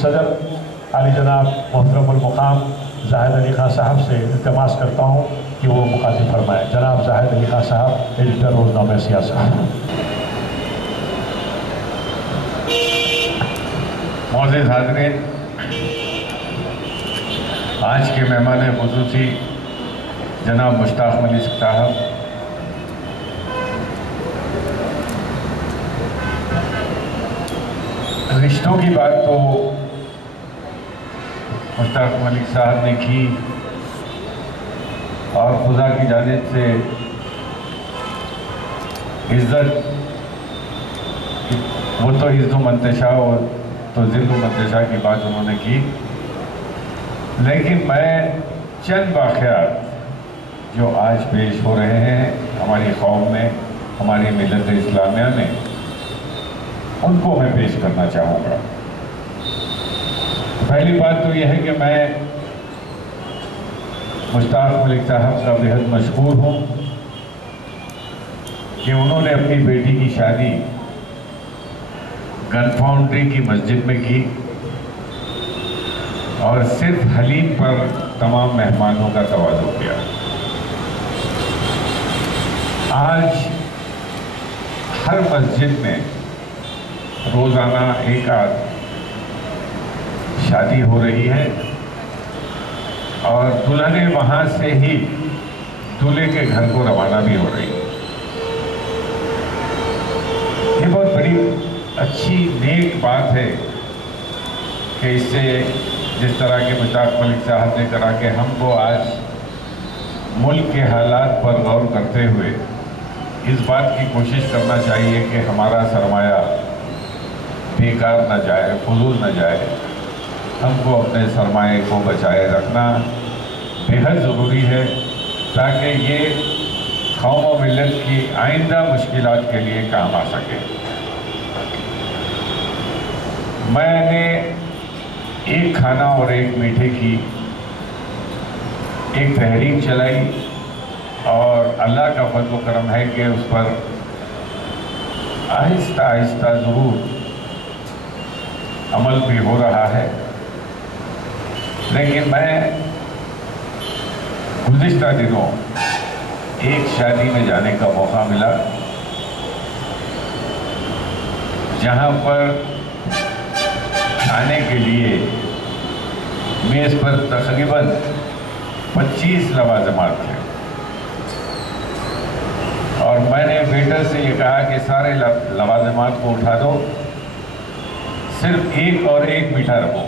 صدر علی جناب محترم المقام زاہد علی خان صاحب سے التماس کرتا ہوں کہ وہ مخاطب فرمائیں۔ جناب زاہد علی خان صاحب، ایڈیٹر روزنامہ سیاست۔ معزز حاضرین، آج کے مہمان خصوصی جناب مشتاق ملک صاحب، رشتوں کی بات تو مشتاق ملک صاحب نے کی، اور خدا کی جانب سے عزت، وہ تو عزت و منتشا اور تو ذل و منتشا کی بات انہوں نے کی، لیکن میں چند واقعات جو آج پیش ہو رہے ہیں ہماری قوم میں، ہماری ملت اسلامیہ میں، ان کو میں پیش کرنا چاہوں گا۔ پہلی بات تو یہ ہے کہ میں مشتاق ملک صاحب کا بہت مشکور ہوں کہ انہوں نے اپنی بیٹی کی شادی گن فاؤنڈری کی مسجد میں کی، اور صرف حلیم پر تمام مہمانوں کا تواضع کیا۔ آج ہر مسجد میں روزانہ ایک آدھ شادی ہو رہی ہے، اور دلہنیں وہاں سے ہی دولہے کے گھر کو روانہ بھی ہو رہی ہے۔ یہ بہت بڑی اچھی نیک بات ہے کہ اس سے جس طرح کے مشتاق ملک صاحب نے کرا کہ ہم کو آج ملک کے حالات پر غور کرتے ہوئے اس بات کی کوشش کرنا چاہیے کہ ہمارا سرمایہ بیکار نہ جائے، فضول نہ جائے۔ ہم کو اپنے سرمایہ کو بچائے رکھنا بہت ضروری ہے، تاکہ یہ قوم و ملت کی آئندہ مشکلات کے لیے کام آ سکے۔ میں نے ایک کھانا اور ایک میٹھے کی ایک تحریک چلائی، اور اللہ کا فضل و کرم ہے کہ اس پر آہستہ آہستہ ضرور عمل بھی ہو رہا ہے، لیکن میں گزشتہ دنوں ایک شادی میں جانے کا موقع ملا، جہاں پر کھانے کے لیے میز پر تقریباً 25 لوازمات تھے، اور میں نے ویٹر سے یہ کہا کہ سارے لوازمات کو اٹھا دو، صرف ایک اور ایک میٹھا رکھو۔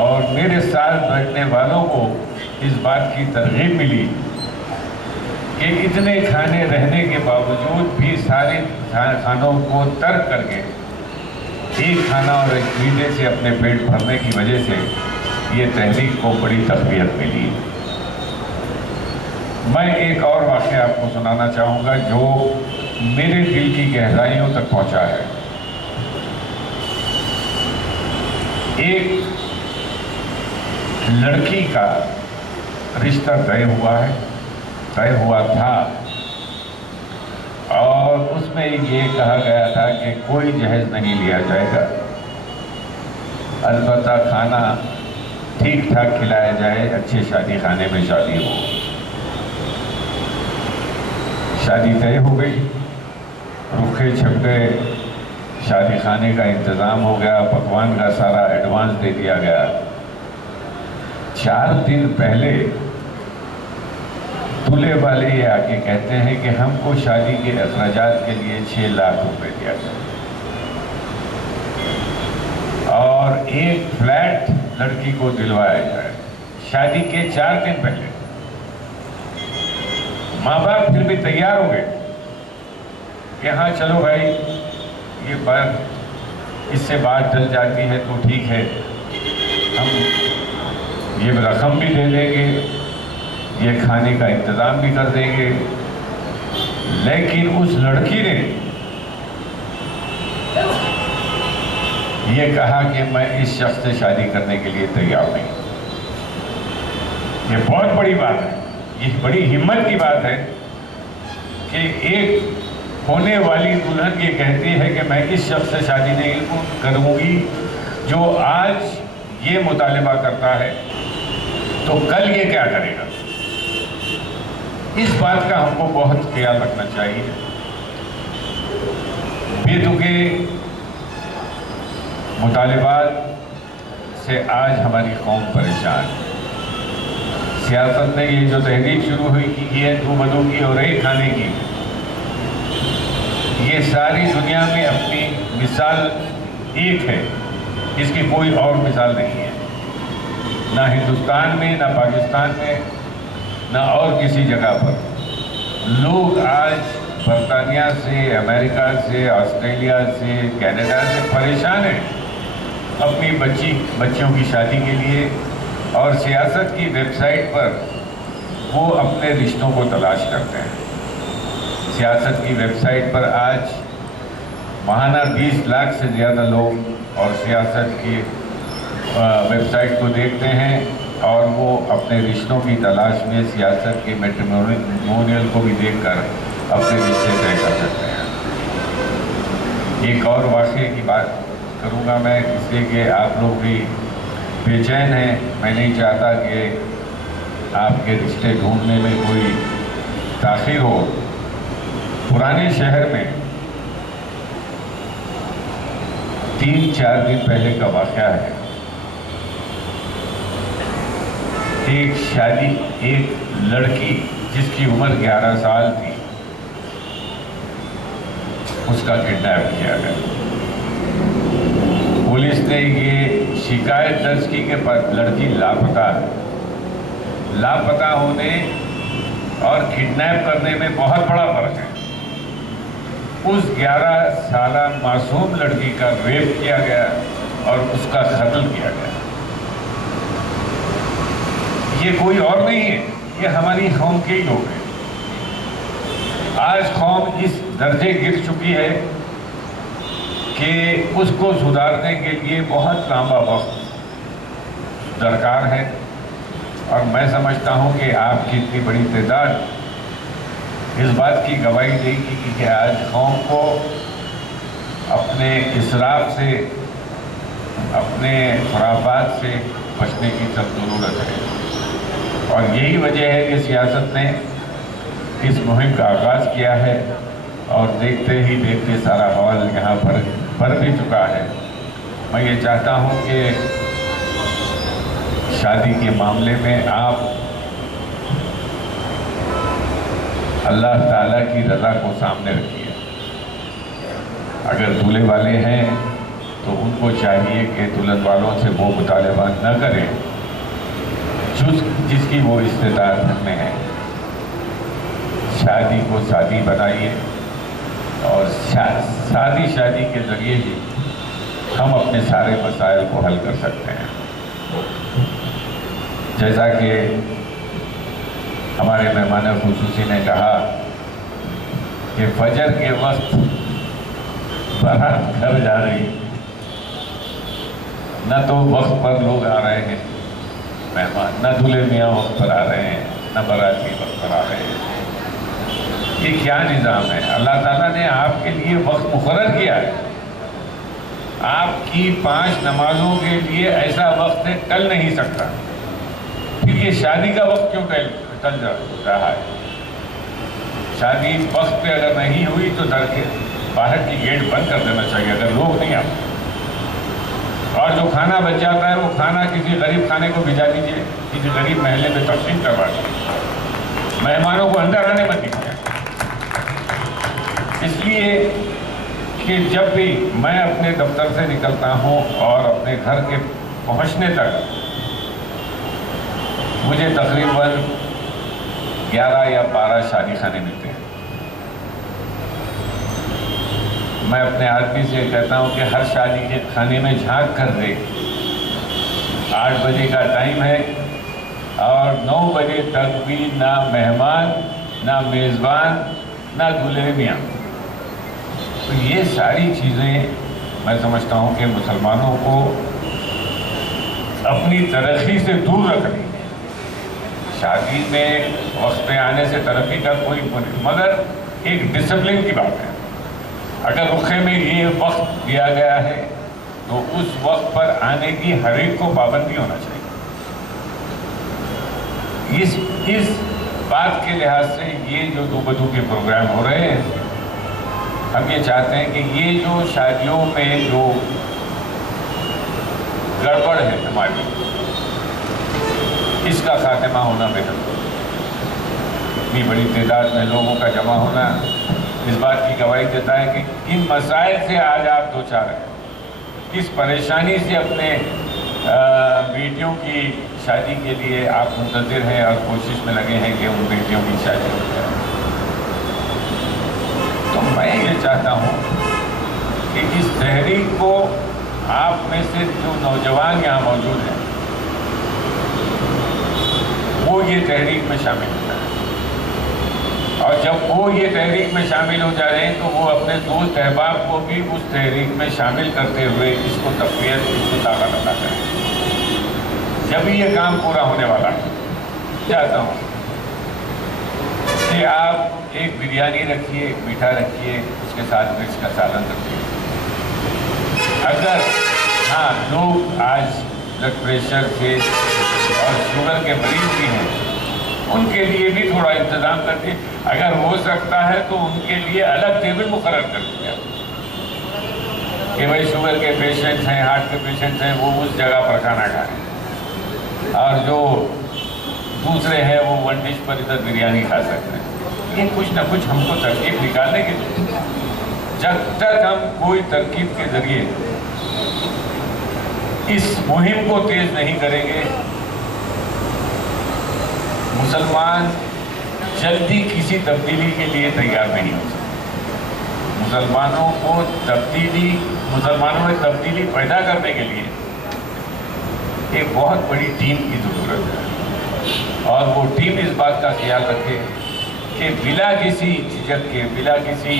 اور میرے ساتھ بیٹھنے والوں کو اس بات کی ترغیب ملی کہ اتنے کھانے رہنے کے باوجود بھی سارے کھانوں کو ترک کر کے ایک کھانا اور ایک میٹھے سے اپنے پیٹ بھرنے کی وجہ سے یہ تحریک کو بڑی تقویت ملی۔ میں ایک اور واقعہ آپ کو سنانا چاہوں گا جو میرے دل کی گہرائیوں تک پہنچا ہے۔ ایک لڑکی کا رشتہ طے ہوا تھا، اور اس میں یہ کہا گیا تھا کہ کوئی جہیز نہیں لیا جائے گا، البتہ کھانا ٹھیک ٹھاک کھلایا جائے، اچھے شادی خانے میں شادی ہو۔ شادی طے ہو گئی، رخے چھپ گئے، شادی خانے کا انتظام ہو گیا، پکوان کا سارا ایڈوانس دے دیا گیا۔ 4 دن پہلے دولہے والے یہ آ کے کہتے ہیں کہ ہم کو شادی کے اخراجات کے لیے 6 لاکھ روپے دیا جائے، اور ایک فلیٹ لڑکی کو دلوایا جائے شادی کے 4 دن پہلے۔ ماں باپ پھر بھی تیار ہو گئے کہ ہاں چلو بھائی، یہ بات اس سے بات ٹل جاتی ہے تو ٹھیک ہے، ہم یہ رقم بھی دے دیں گے، یہ کھانے کا انتظام بھی کر دیں گے۔ لیکن اس لڑکی نے یہ کہا کہ میں اس شخص سے شادی کرنے کے لیے تیار نہیں۔ یہ بہت بڑی بات ہے، یہ بڑی ہمت کی بات ہے کہ ایک ہونے والی دلہن یہ کہتی ہے کہ میں اس شخص سے شادی نہیں کروں گی، جو آج یہ مطالبہ کرتا ہے تو کل یہ کیا کرے گا؟ اس بات کا ہم کو بہت خیال رکھنا چاہیے۔ بے تکے مطالبات سے آج ہماری قوم پریشان ہے۔ سیاست نے یہ جو تحریک شروع ہوئی کہ یہ دو بدو کی اور ایک کھانے کی، یہ ساری دنیا میں اپنی مثال ایک ہے، اس کی کوئی اور مثال نہیں ہے، نہ ہندوستان میں، نہ پاکستان میں، نہ اور کسی جگہ پر۔ لوگ آج برطانیہ سے، امریکہ سے، آسٹریلیا سے، کینیڈا سے پریشان ہیں اپنی بچیوں کی شادی کے لیے، اور سیاست کی ویب سائٹ پر وہ اپنے رشتوں کو تلاش کرتے ہیں۔ سیاست کی ویب سائٹ پر آج ماہانہ 20 لاکھ سے زیادہ لوگ اور سیاست کی ویب سائٹ کو دیکھتے ہیں، اور وہ اپنے رشتوں کی تلاش میں سیاست کے میٹریمونیل کو بھی دیکھ کر اپنے رشتے طے کر سکتے ہیں۔ ایک اور واقعے کی بات کروں گا میں، اس لیے کہ آپ لوگ بھی بے چین ہیں۔ میں نہیں چاہتا کہ آپ کے رشتے ڈھونڈنے میں کوئی تاخیر ہو۔ پرانے شہر میں 3-4 دن پہلے کا واقعہ ہے۔ ایک لڑکی جس کی عمر 11 سال تھی، اس کا کڈنیپ کیا گیا۔ پولیس نے یہ شکایت درج کی کہ لڑکی لاپتہ ہے۔ لاپتہ ہونے اور کڈنیپ کرنے میں بہت بڑا فرق ہے۔ اس 11 سالہ معصوم لڑکی کا ریپ کیا گیا اور اس کا قتل کیا گیا۔ یہ کوئی اور نہیں ہے، یہ ہماری قوم کے ہی لوگ ہیں۔ آج قوم اس درجے گر چکی ہے کہ اس کو سدھارنے کے لیے بہت لمبا وقت درکار ہے، اور میں سمجھتا ہوں کہ آپ کی اتنی بڑی تعداد اس بات کی گواہی دے گی کہ آج قوم کو اپنے اسراف سے، اپنے خرافات سے بچنے کی سخت ضرورت ہے۔ اور یہی وجہ ہے کہ سیاست نے اس مہم کا آغاز کیا ہے، اور دیکھتے ہی دیکھتے سارا حال یہاں پر بھر بھی چکا ہے۔ میں یہ چاہتا ہوں کہ شادی کے معاملے میں آپ اللہ تعالیٰ کی رضا کو سامنے رکھیے۔ اگر دولہے والے ہیں تو ان کو چاہیے کہ دلہن والوں سے وہ مطالبہ نہ کریں جس کی وہ استطاعت میں ہے۔ شادی کو سادی بنائیے، اور سادی شادی کے ذریعے ہی ہم اپنے سارے مسائل کو حل کر سکتے ہیں۔ جیسا کہ ہمارے مہمان خصوصی نے کہا کہ فجر کے وقت بارات گھر جا رہی، نہ تو وقت پر لوگ آ رہے ہیں مہمان، نہ دولہے میاں وقت پر آ رہے ہیں، نہ باراتی وقت پر آ رہے ہیں۔ یہ کیا نظام ہے؟ اللہ تعالیٰ نے آپ کے لیے وقت مقرر کیا ہے۔ آپ کی 5 نمازوں کے لیے ایسا وقت ہے ٹل نہیں سکتا، پھر یہ شادی کا وقت کیوں ٹل رہا ہے؟ شادی وقت پہ اگر نہیں ہوئی تو باہر کی گیٹ بند کر دینا چاہیے اگر لوگ نہیں آتے، اور جو کھانا بچ جاتا ہے وہ کھانا کسی غریب خانے کو بھیجا دیجیے، کسی غریب محلے میں تقسیم کروا دیجیے، مہمانوں کو اندر آنے مت دیجیے۔ اس لیے کہ جب بھی میں اپنے دفتر سے نکلتا ہوں اور اپنے گھر کے پہنچنے تک مجھے تقریباً 11 یا 12 شادی خانے ملتے ہیں۔ میں اپنے آدمی سے کہتا ہوں کہ ہر شادی کے کھانے میں جھانک کر دے۔ 8 بجے کا ٹائم ہے اور 9 بجے تک بھی نہ مہمان، نہ میزبان، نہ دولہے میاں۔ تو یہ ساری چیزیں میں سمجھتا ہوں کہ مسلمانوں کو اپنی ترقی سے دور رکھنی ہے۔ شادی میں وقت پہ آنے سے ترقی کا کوئی مگر ایک ڈسپلن کی بات ہے۔ اگر رخے میں یہ وقت دیا گیا ہے تو اس وقت پر آنے کی ہر ایک کو پابندی ہونا چاہیے۔ اس بات کے لحاظ سے یہ جو دو بدو کے پروگرام ہو رہے ہیں، ہم یہ چاہتے ہیں کہ یہ جو شادیوں میں جو گڑبڑ ہے ہماری، اس کا خاتمہ ہونا بہتر۔ اتنی بڑی تعداد میں لوگوں کا جمع ہونا اس بات کی گواہی دیتا ہے کہ ان مسائل سے آج آپ دوچار ہیں، کس پریشانی سے اپنے بیٹیوں کی شادی کے لیے آپ منتظر ہیں اور کوشش میں لگے ہیں کہ ان بیٹیوں کی شادی ہو جائے۔ تو میں یہ چاہتا ہوں کہ اس تحریک کو آپ میں سے جو نوجوان یہاں موجود ہیں وہ یہ تحریک میں شامل ہو جائیں، اور جب وہ یہ تحریک میں شامل ہو جا رہے ہیں تو وہ اپنے دوست احباب کو بھی اس تحریک میں شامل کرتے ہوئے اس کو تقویت، اس کو طاقت عطا کریں۔ جب یہ کام پورا ہونے والا ہے، چاہتا ہوں کہ آپ ایک بریانی رکھیے، ایک میٹھا رکھیے، اس کے ساتھ مرچ کا سالن رکھیے۔ اگر لوگ آج بلڈ پریشر سے اور شوگر کے مریض بھی ہیں، ان کے لیے بھی تھوڑا انتظام کر دیں۔ اگر ہو سکتا ہے تو ان کے لیے الگ ٹیبل مقرر کر دیا کہ بھائی شوگر کے پیشنٹس ہیں، ہارٹ کے پیشنٹس ہیں، وہ اس جگہ پر کھانا کھائیں، اور جو دوسرے ہیں وہ ون ڈش پر ادھر بریانی کھا سکتے ہیں۔ یہ کچھ نہ کچھ ہم کو ترکیب نکالنے کی ضرورت ہے۔ جب تک ہم کوئی ترکیب کے ذریعے اس مہم کو تیز نہیں کریں گے، مسلمان جلدی کسی تبدیلی کے لیے تیار نہیں ہو سکتے۔ مسلمانوں میں تبدیلی پیدا کرنے کے لیے ایک بہت بڑی ٹیم کی ضرورت ہے، اور وہ ٹیم اس بات کا خیال رکھے کہ بلا کسی جھجک کے، بلا کسی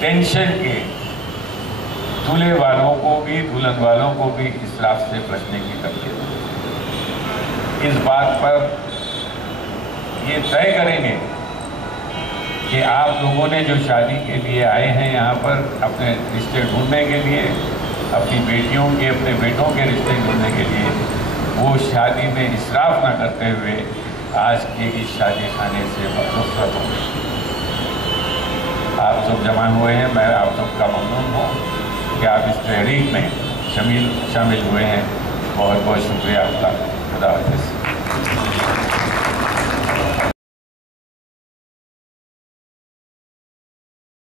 ٹینشن کے، دولہے والوں کو بھی، دلہن والوں کو بھی اسراف سے بچنے کی تربیت۔ اس بات پر یہ طے کریں گے کہ آپ لوگوں نے جو شادی کے لیے آئے ہیں یہاں پر اپنے رشتے ڈھونڈنے کے لیے، اپنی بیٹیوں کے، اپنے بیٹوں کے رشتے ڈھونڈنے کے لیے، وہ شادی میں اسراف نہ کرتے ہوئے آج کے اس شادی خانے سے رخصت ہوں گے۔ آپ سب جمع ہوئے ہیں، میں آپ سب کا ممنون ہوں کہ آپ اس تحریک میں شامل ہوئے ہیں۔ بہت بہت شکریہ آپ کا۔ خدا حافظ۔